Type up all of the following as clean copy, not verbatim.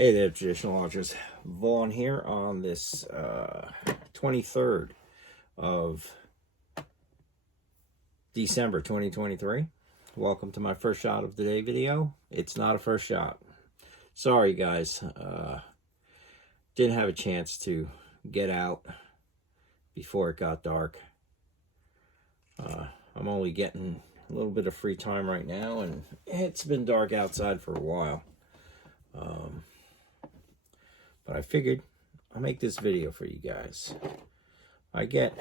Hey there, traditional archers. Vaughn here on this 23rd of December 2023. Welcome to my first shot of the day video. It's not a first shot. Sorry guys, didn't have a chance to get out before it got dark. I'm only getting a little bit of free time right now, and it's been dark outside for a while. But I figured I'll make this video for you guys. I get,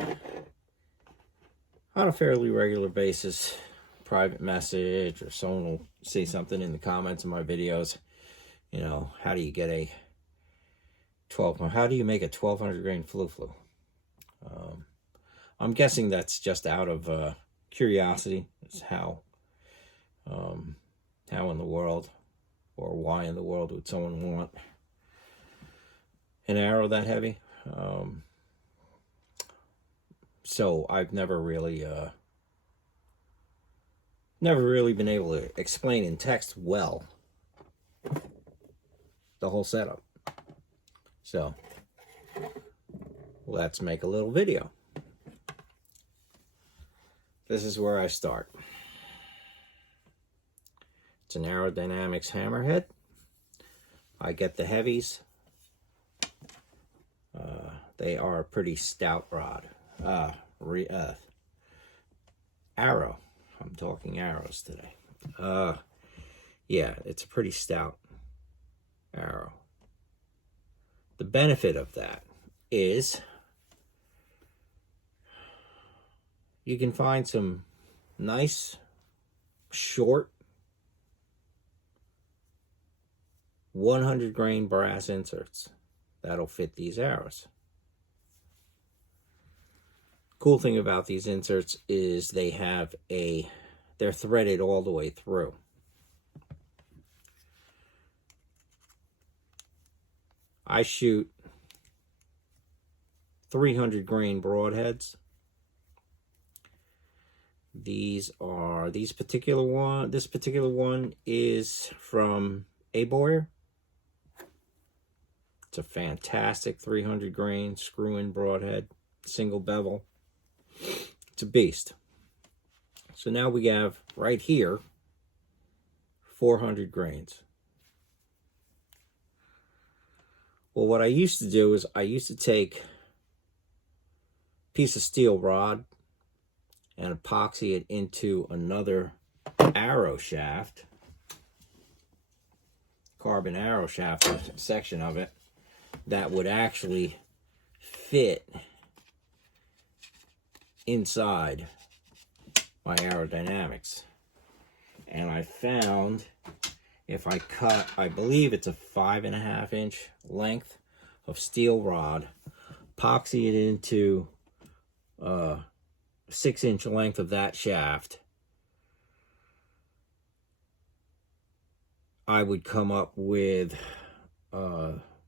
on a fairly regular basis, private message or someone will say something in the comments of my videos. You know, how do you get a how do you make a 1200 grain flu? I'm guessing that's just out of curiosity. It's how in the world, or why in the world would someone want an arrow that heavy? So I've never really been able to explain in text well the whole setup. So let's make a little video. This is where I start. It's an aerodynamics hammerhead. I get the heavies. They are a pretty stout rod. Arrow. I'm talking arrows today. Yeah, it's a pretty stout arrow. The benefit of that is you can find some nice, short, 100 grain brass inserts that'll fit these arrows. Cool thing about these inserts is they're threaded all the way through. I shoot 300 grain broadheads. This particular one is from Boyer. It's a fantastic 300 grain screw-in broadhead, single bevel. It's a beast. So now we have right here 400 grains. Well, what I used to do is I used to take a piece of steel rod and epoxy it into another arrow shaft, carbon arrow shaft section of it, that would actually fit inside my aerodynamics. And I found if I cut, I believe it's a 5.5 inch length of steel rod, epoxy it into 6 inch length of that shaft, I would come up with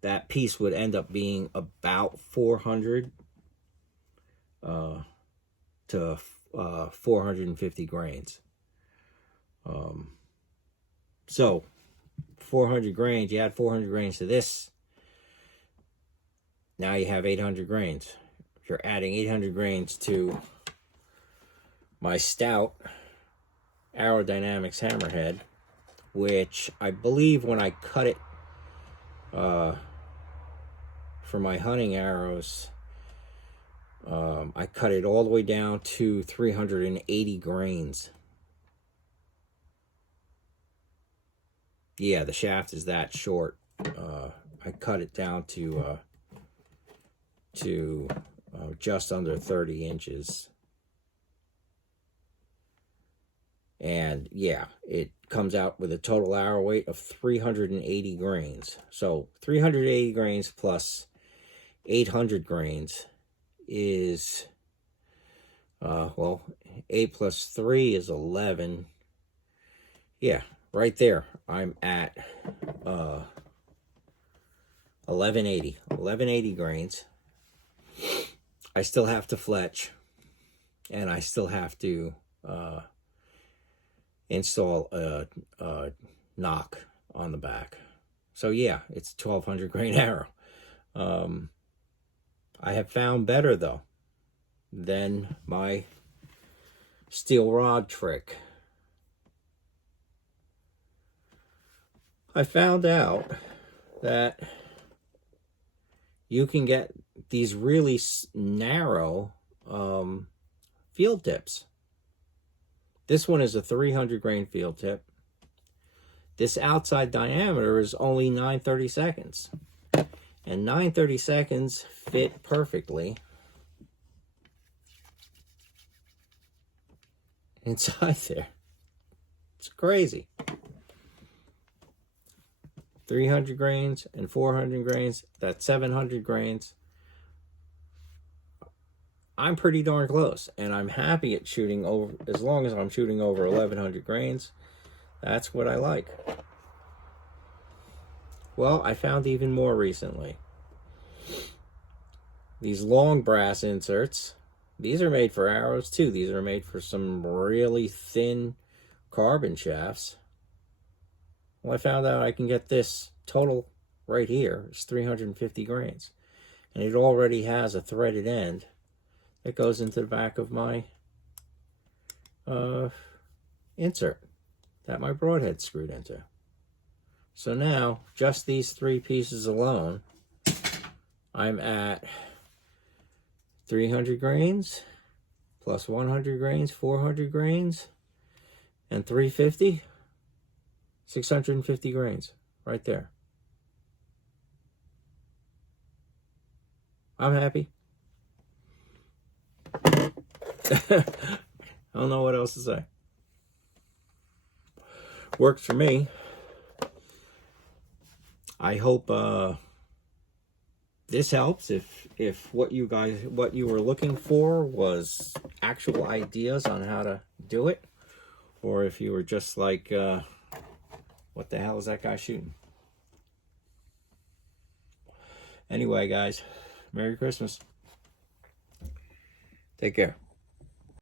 that piece would end up being about 400 to 450 grains. So 400 grains, you add 400 grains to this, now you have 800 grains. If you're adding 800 grains to my stout aerodynamics hammerhead, which I believe when I cut it for my hunting arrows, I cut it all the way down to 380 grains. Yeah, the shaft is that short. I cut it down to just under 30 inches. And yeah, it comes out with a total arrow weight of 380 grains. So 380 grains plus 800 grains is, well, 8 plus 3 is 11. Yeah, right there, I'm at 1180 grains. I still have to fletch, and I still have to install a knock on the back. So yeah, it's a 1200 grain arrow. I have found better though than my steel rod trick. I found out that you can get these really narrow field tips. This one is a 300 grain field tip. This outside diameter is only 9/32. And 9/32 fit perfectly inside there. It's crazy. 300 grains and 400 grains, that's 700 grains. I'm pretty darn close, and I'm happy at shooting over, as long as I'm shooting over 1100 grains. That's what I like. Well, I found even more recently. These long brass inserts, these are made for arrows too. These are made for some really thin carbon shafts. Well, I found out I can get this total right here. It's 350 grains. And it already has a threaded end that goes into the back of my insert that my broadhead screwed into. So now, just these three pieces alone, I'm at 300 grains, plus 100 grains, 400 grains, and 350, 650 grains, right there. I'm happy. I don't know what else to say. Works for me. I hope this helps. If what you were looking for was actual ideas on how to do it, or if you were just like, what the hell is that guy shooting? Anyway, guys, Merry Christmas. Take care.